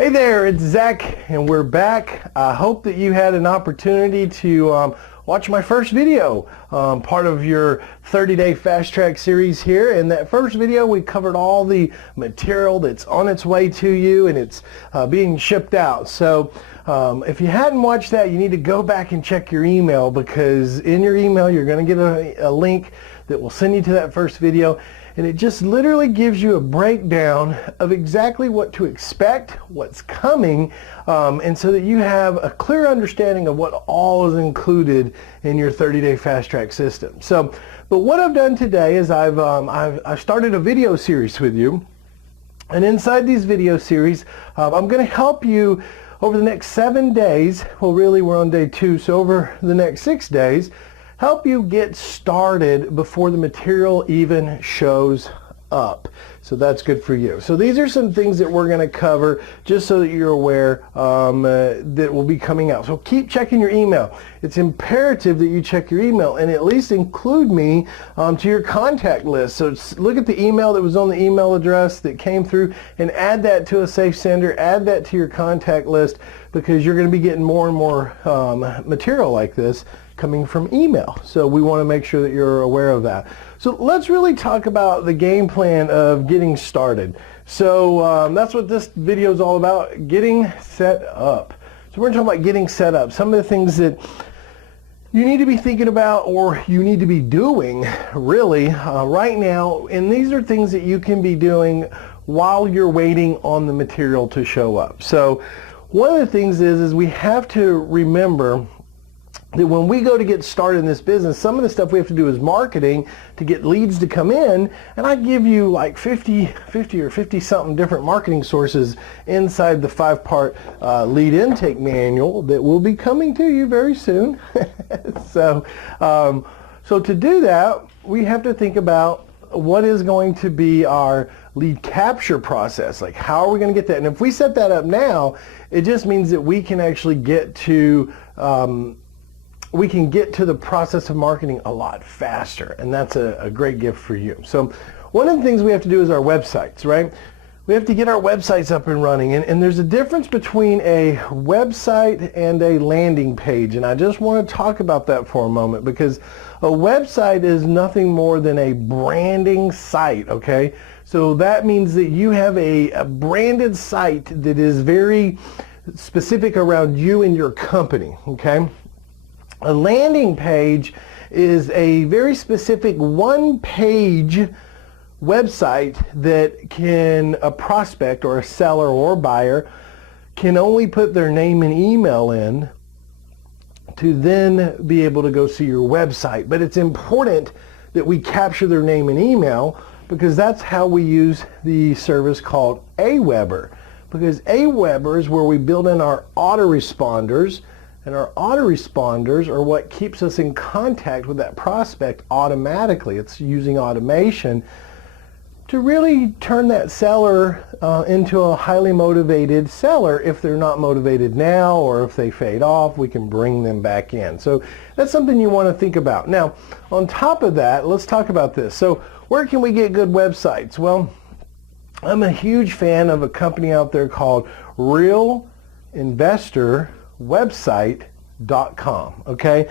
Hey there, it's Zach, and we're back. I hope that you had an opportunity to watch my first video, part of your 30-day fast track series here. In that first video, we covered all the material that's on its way to you, and it's being shipped out. So if you hadn't watched that, you need to go back and check your email, because in your email, you're going to get a link that will send you to that first video. And it just literally gives you a breakdown of exactly what to expect, what's coming, and so that you have a clear understanding of what all is included in your 30-day fast track system. So, but what I've done today is I've started a video series with you, and inside these video series, I'm going to help you over the next 7 days. Well, really, we're on day 2, so over the next 6 days. Help you get started before the material even shows up. So that's good for you. So these are some things that we're going to cover just so that you're aware that will be coming out. So keep checking your email. It's imperative that you check your email and at least include me to your contact list. So look at the email that was on the email address that came through and add that to a safe sender. Add that to your contact list, because you're going to be getting more and more material like this coming from email. So we want to make sure that you're aware of that. So let's really talk about the game plan of getting started. So that's what this video is all about, getting set up. So we're talking about getting set up. Some of the things that you need to be thinking about, or you need to be doing really right now, and these are things that you can be doing while you're waiting on the material to show up. So one of the things is we have to remember that when we go to get started in this business, some of the stuff we have to do is marketing to get leads to come in, and I give you like 50 or 50 something different marketing sources inside the 5-part lead intake manual that will be coming to you very soon. So to do that, we have to think about what is going to be our lead capture process. Like, how are we going to get that? And if we set that up now, it just means that we can actually get to the process of marketing a lot faster, and that's a great gift for you. So one of the things we have to do is our websites, right? We have to get our websites up and running, and there's a difference between a website and a landing page, and I just want to talk about that for a moment, because a website is nothing more than a branding site, okay? So that means that you have a branded site that is very specific around you and your company, okay? A landing page is a very specific one-page website that a prospect or a seller or buyer can only put their name and email in to then be able to go see your website. But it's important that we capture their name and email, because that's how we use the service called Aweber. Because Aweber is where we build in our autoresponders, and our autoresponders are what keeps us in contact with that prospect automatically. It's using automation to really turn that seller into a highly motivated seller. If they're not motivated now, or if they fade off, we can bring them back in. So that's something you want to think about. Now, on top of that, let's talk about this. So where can we get good websites? Well, I'm a huge fan of a company out there called realinvestorwebsite.com, okay?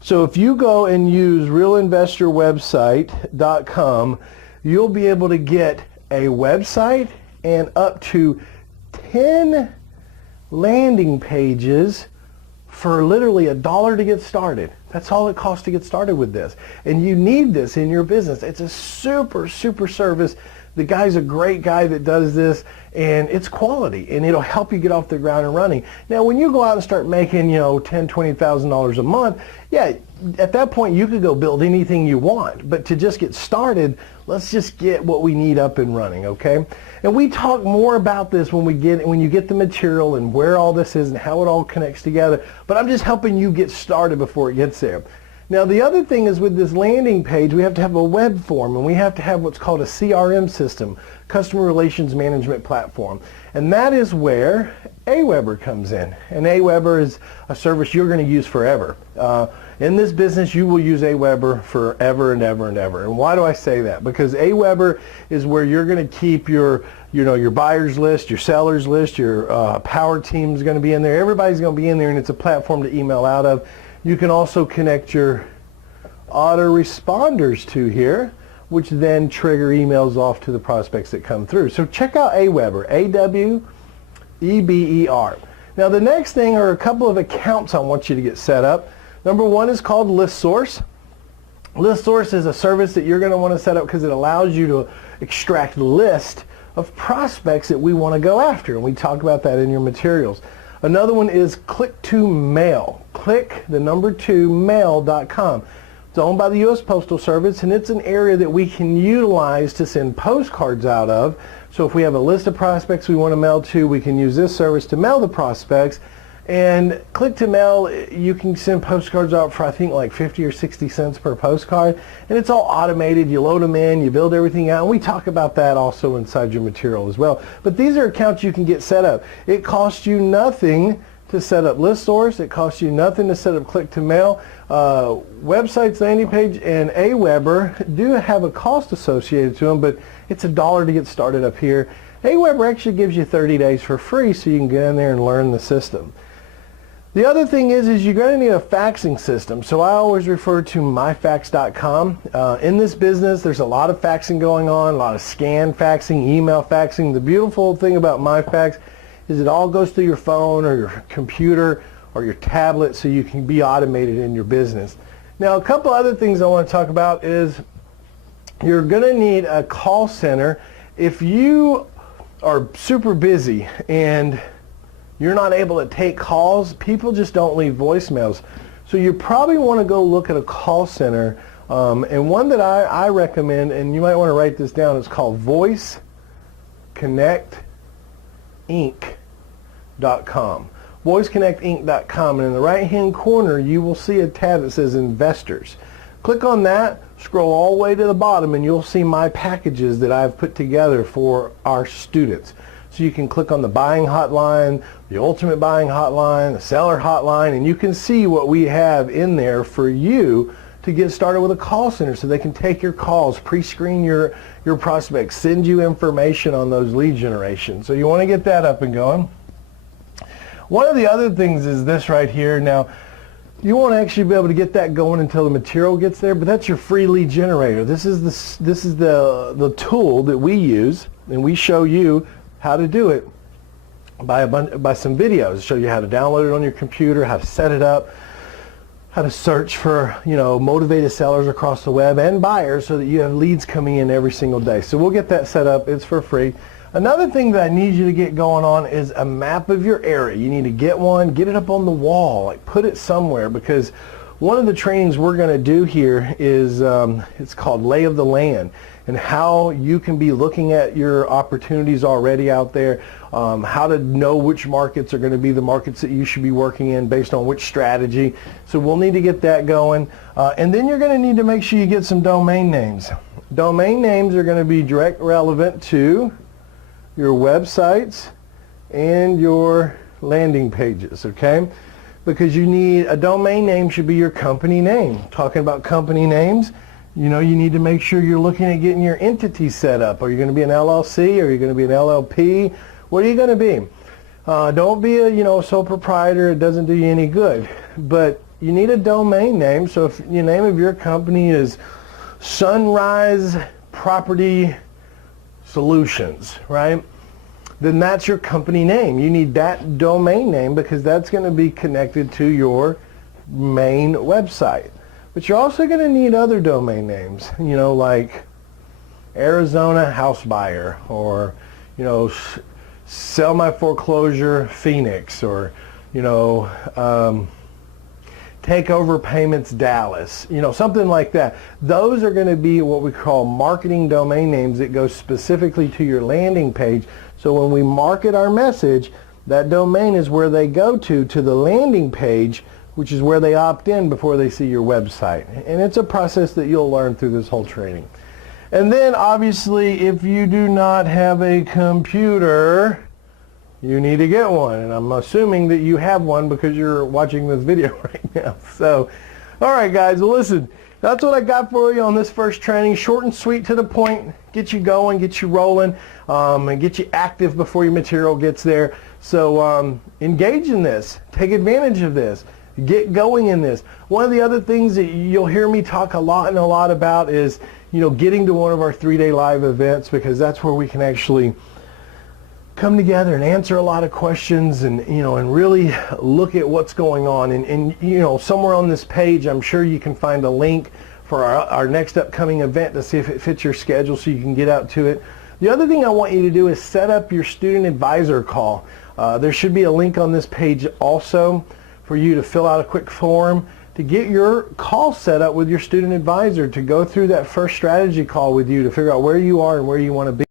So if you go and use realinvestorwebsite.com, you'll be able to get a website and up to 10 landing pages for literally $1 to get started. That's all it costs to get started with this. And you need this in your business. It's a super, super service. The guy's a great guy that does this, and it's quality, and it'll help you get off the ground and running. Now, when you go out and start making, $10,000, $20,000 a month, yeah, at that point you could go build anything you want. But to just get started, let's just get what we need up and running, okay? And we talk more about this when you get the material and where all this is and how it all connects together. But I'm just helping you get started before it gets there. Now, the other thing is, with this landing page, we have to have a web form, and we have to have what's called a CRM system, Customer Relations Management Platform. And that is where Aweber comes in. And Aweber is a service you're going to use forever. In this business, you will use Aweber forever and ever and ever. And why do I say that? Because Aweber is where you're going to keep your buyers list, your sellers list, your power team is going to be in there. Everybody's going to be in there, and it's a platform to email out of. You can also connect your autoresponders to here, which then trigger emails off to the prospects that come through. So check out Aweber, A-W-E-B-E-R. Now the next thing are a couple of accounts I want you to get set up. Number one is called ListSource. ListSource is a service that you're going to want to set up because it allows you to extract a list of prospects that we want to go after, and we talk about that in your materials. Another one is Click2Mail. Click the number 2 mail.com. It's owned by the U.S. Postal Service, and it's an area that we can utilize to send postcards out of. So if we have a list of prospects we want to mail to, we can use this service to mail the prospects. And Click2Mail, you can send postcards out for I think like 50 or 60 cents per postcard, and it's all automated. You load them in, you build everything out, and we talk about that also inside your material as well. But these are accounts you can get set up. It costs you nothing to set up ListSource. It costs you nothing to set up Click2Mail. Websites, landing page, and Aweber do have a cost associated to them, but it's $1 to get started up here. Aweber actually gives you 30 days for free, so you can get in there and learn the system. The other thing is you're going to need a faxing system. So I always refer to myfax.com. In this business, there's a lot of faxing going on, a lot of scan faxing, email faxing. The beautiful thing about MyFax is it all goes through your phone or your computer or your tablet, so you can be automated in your business. Now, a couple other things I want to talk about is you're going to need a call center. If you are super busy and you're not able to take calls, people just don't leave voicemails. So you probably want to go look at a call center. And one that I recommend, and you might want to write this down, it's called VoiceConnectInc.com. VoiceConnectInc.com, and in the right-hand corner, you will see a tab that says Investors. Click on that, scroll all the way to the bottom, and you'll see my packages that I've put together for our students. So you can click on the buying hotline, the ultimate buying hotline, the seller hotline, and you can see what we have in there for you to get started with a call center, so they can take your calls, pre-screen your prospects, send you information on those lead generation. So you want to get that up and going. One of the other things is this right here. Now, you won't actually be able to get that going until the material gets there, but that's your free lead generator. This is the tool that we use, and we show you how to do it by some videos. Show you how to download it on your computer, how to set it up, how to search for motivated sellers across the web and buyers, so that you have leads coming in every single day. So we'll get that set up. It's for free. Another thing that I need you to get going on is a map of your area. You need to get one, get it up on the wall, like put it somewhere, because one of the trainings we're going to do here is it's called Lay of the Land, and how you can be looking at your opportunities already out there, how to know which markets are going to be the markets that you should be working in based on which strategy. So we'll need to get that going. And then you're going to need to make sure you get some domain names. Domain names are going to be direct relevant to your websites and your landing pages, okay? Because you need a domain name, should be your company name. Talking about company names, you need to make sure you're looking at getting your entity set up. Are you going to be an LLC? Are you going to be an LLP? What are you going to be? Don't be a sole proprietor. It doesn't do you any good. But you need a domain name. So if the name of your company is Sunrise Property Solutions, right? Then that's your company name. You need that domain name because that's going to be connected to your main website. But you're also going to need other domain names, like Arizona House Buyer, or Sell My Foreclosure Phoenix, or Takeover Payments Dallas, something like that. Those are going to be what we call marketing domain names that go specifically to your landing page. So when we market our message, that domain is where they go to the landing page, which is where they opt in before they see your website. And it's a process that you'll learn through this whole training. And then obviously, if you do not have a computer, you need to get one. And I'm assuming that you have one because you're watching this video right now. So, all right, guys, well, listen, that's what I got for you on this first training. Short and sweet, to the point, get you going, get you rolling, and get you active before your material gets there. So engage in this. Take advantage of this. Get going in this. One of the other things that you'll hear me talk a lot about is, getting to one of our 3-day live events, because that's where we can actually come together and answer a lot of questions and really look at what's going on. And somewhere on this page, I'm sure you can find a link for our next upcoming event to see if it fits your schedule so you can get out to it. The other thing I want you to do is set up your student advisor call. There should be a link on this page also for you to fill out a quick form to get your call set up with your student advisor to go through that first strategy call with you to figure out where you are and where you want to be.